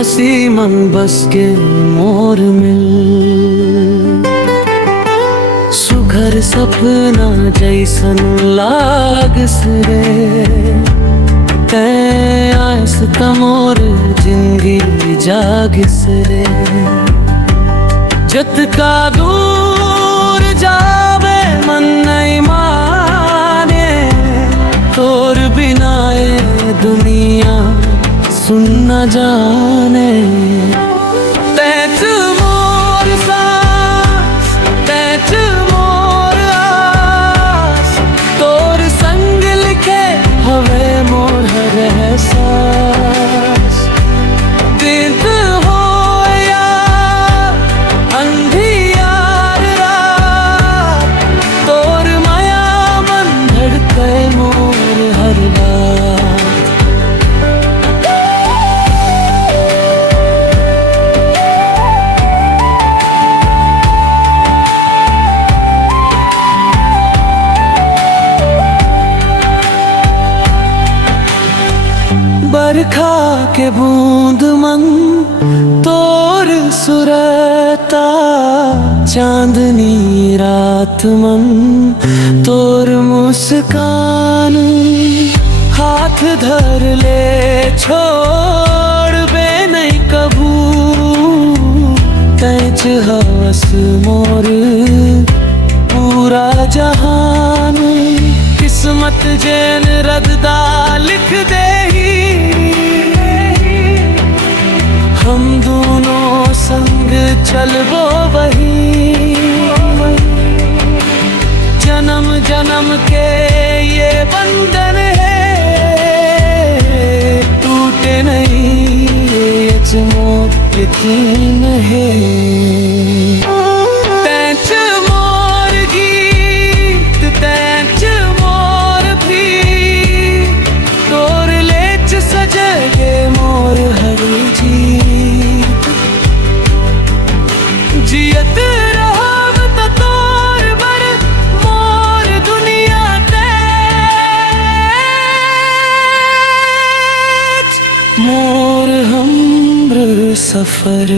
हसी मन बस के मोर मिल सुघर सपना जैसन लागस रे तैं आस तमोर जिंदगी जागिस रे जत का दूर जावे मन नहीं माने तोर बिना ये दुनिया सुन न जाने तैच मोर सांस तैच मोर आस तोर संग लिखे हवे मोर हर एहसास दिन हो या अंधियार रात तोर माया मन धड़के मोर हर बात बरखा के बूंद मन तोर सुरता चांदनी रात मन तोर मुस्कान हाथ धर ले छोड़ बे नहीं कबू तैच हवस मोर पूरा जहान किस्मत जैन रद्दा लिख दे हम दोनों संग चलबो वही जन्म जन्म के ये बंधन है टूटे नहीं ये अजमोद यकीन है तैच मोर गीत तैच मोर भी तोर लेच सजगे मोर हरी जी जियत रहब त तोर बर मोर दुनिया तेज मोर हमर सफर